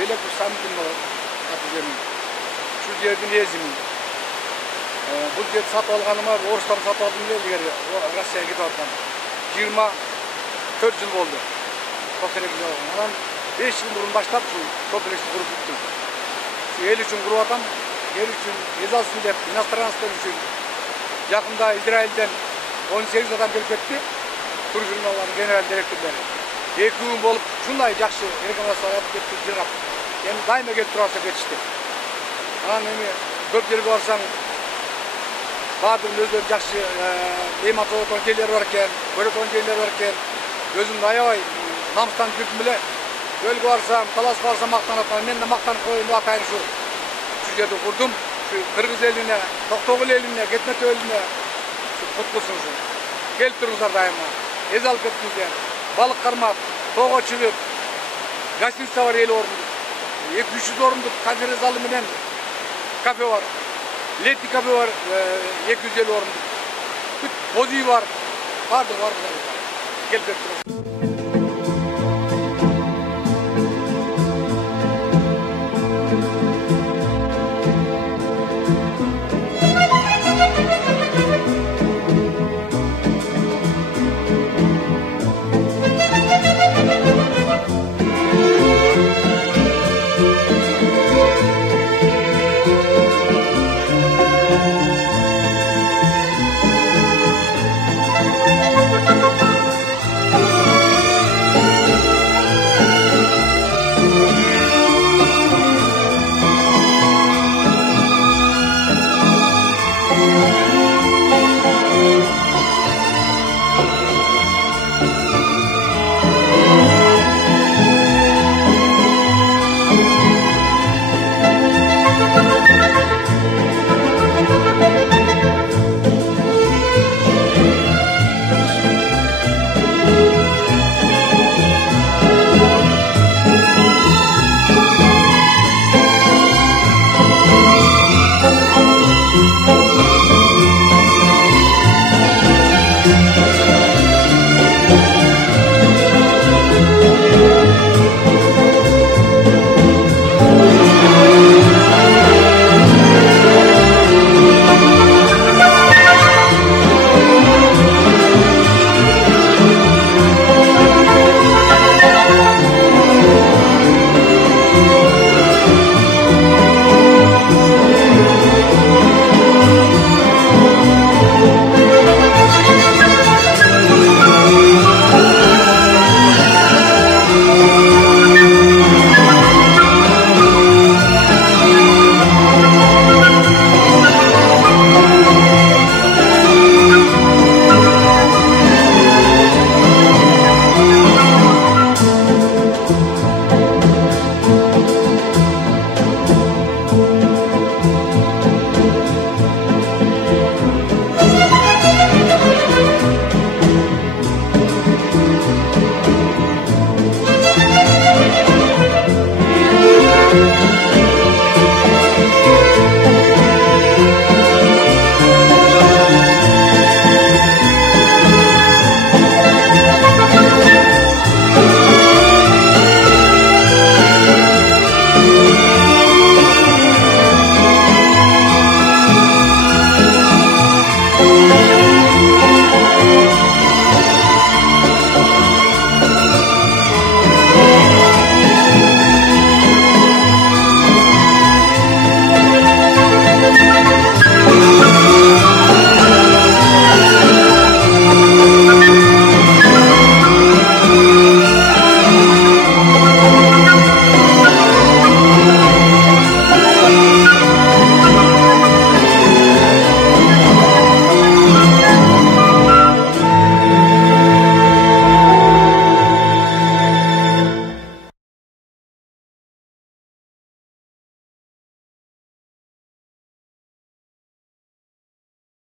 Belek bir samimiyetim var. Şu yerden ezimi. Bu yer satып alğanıma Orus'tan satып aldım diye Rusya'ya gidip atlam. 24 yıl oldu. Topluluk oldu. 5 yıl burun başlap şu topluluk kurup bittim. Şu el için kurup atam, yer için ezalsın dep, inastranstır için. Yakında İsrail'den 18 adam gelip etti. Tur jurnalların general direktörleri. 2 gün bolup şunday жақсы рекомендация yapıp ketip жырап. Endi daima kelip turarsa ketişti. Анан эми көп жерге барсаң баардыгынын өздөрүнүн жакшы эмототон жерлери бар экен, көрөтөн жерлери бар экен. Өзүм аябай намыстанып жүрдүм эле. Өлгө барсам, талашка барсам мактанып атам. Мен да мактанып коеюн деп атайын ушу жерди курдум. Кыргыз элине, Токтогул элине, Кетмет элине куткусун ушу. Келип туруңуздар дайыма. Эз алып кетиңиздер. Балык кармап, тоого чыгып, гостиница бар 50 орындык. 200-300 орындык конференц залы менен кафе бар. Летний кафе бар 250 орындык. Боз үй бар. Бардыгы бар. Келип кетиңиздер.